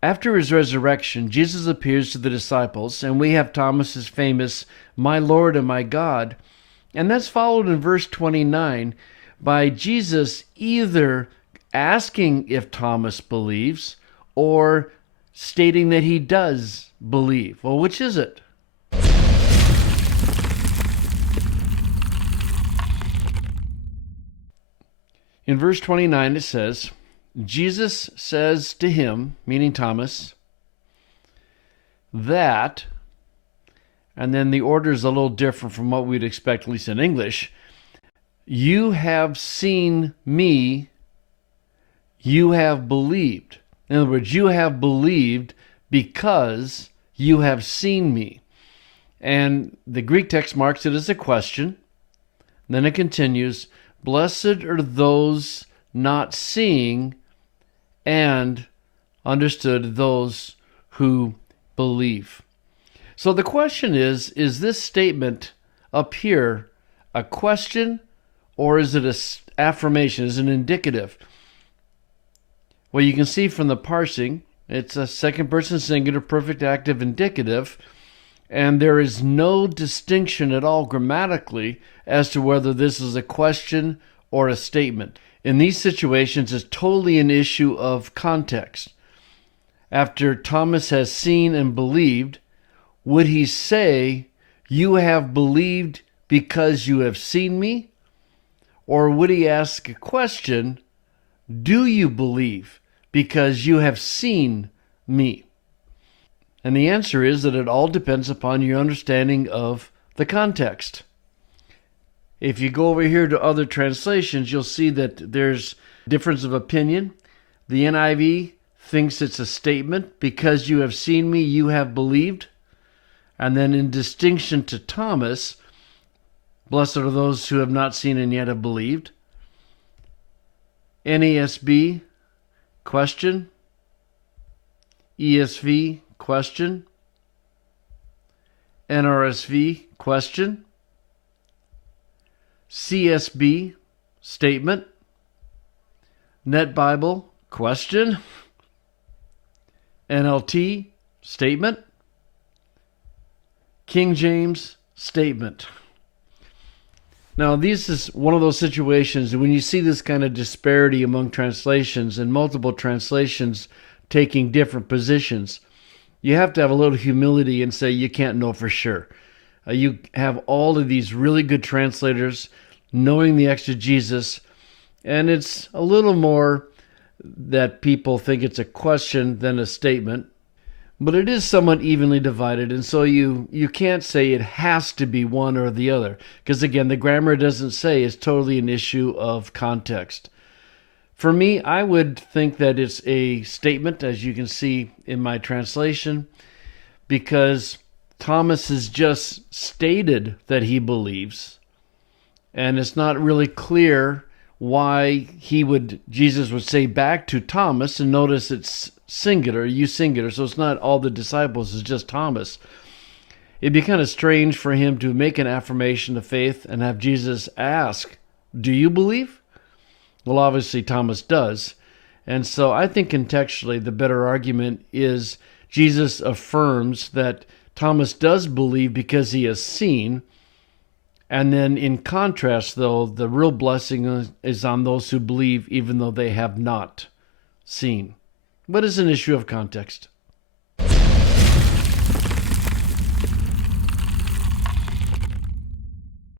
After his resurrection, Jesus appears to the disciples, and we have Thomas's famous, "My Lord and my God." And that's followed in verse 29 by Jesus either asking if Thomas believes or stating that he does believe. Well, which is it? In verse 29, it says, Jesus says to him, meaning Thomas, that, and then the order is a little different from what we'd expect, at least in English. You have seen me, you have believed. In other words, you have believed because you have seen me. And the Greek text marks it as a question. Then it continues, blessed are those not seeing and understood those who believe. So the question is this statement up here a question or is it an affirmation? Is it an indicative? Well, you can see from the parsing, it's a second person singular, perfect active indicative, and there is no distinction at all grammatically as to whether this is a question or a statement. In these situations, it's totally an issue of context. After Thomas has seen and believed, would he say, you have believed because you have seen me? Or would he ask a question, do you believe because you have seen me? And the answer is that it all depends upon your understanding of the context. If you go over here to other translations, you'll see that there's difference of opinion. The NIV thinks it's a statement, because you have seen me, you have believed. And then in distinction to Thomas, blessed are those who have not seen and yet have believed. NASB, question. ESV, question. NRSV, question. CSB, statement. Net Bible, question. NLT, statement. King James, statement. Now, this is one of those situations when you see this kind of disparity among translations and multiple translations taking different positions, you have to have a little humility and say you can't know for sure. You have all of these really good translators knowing the exegesis, and it's a little more that people think it's a question than a statement. But it is somewhat evenly divided, and so you can't say it has to be one or the other. Because again, the grammar doesn't say, it's totally an issue of context. For me, I would think that it's a statement, as you can see in my translation, because Thomas has just stated that he believes, and it's not really clear why Jesus would say back to Thomas, and notice it's singular, you singular, so it's not all the disciples, it's just Thomas. It'd be kind of strange for him to make an affirmation of faith and have Jesus ask, do you believe? Well, obviously Thomas does. And so I think contextually the better argument is Jesus affirms that Thomas does believe because he has seen. And then in contrast, though, the real blessing is on those who believe even though they have not seen. But it's an issue of context.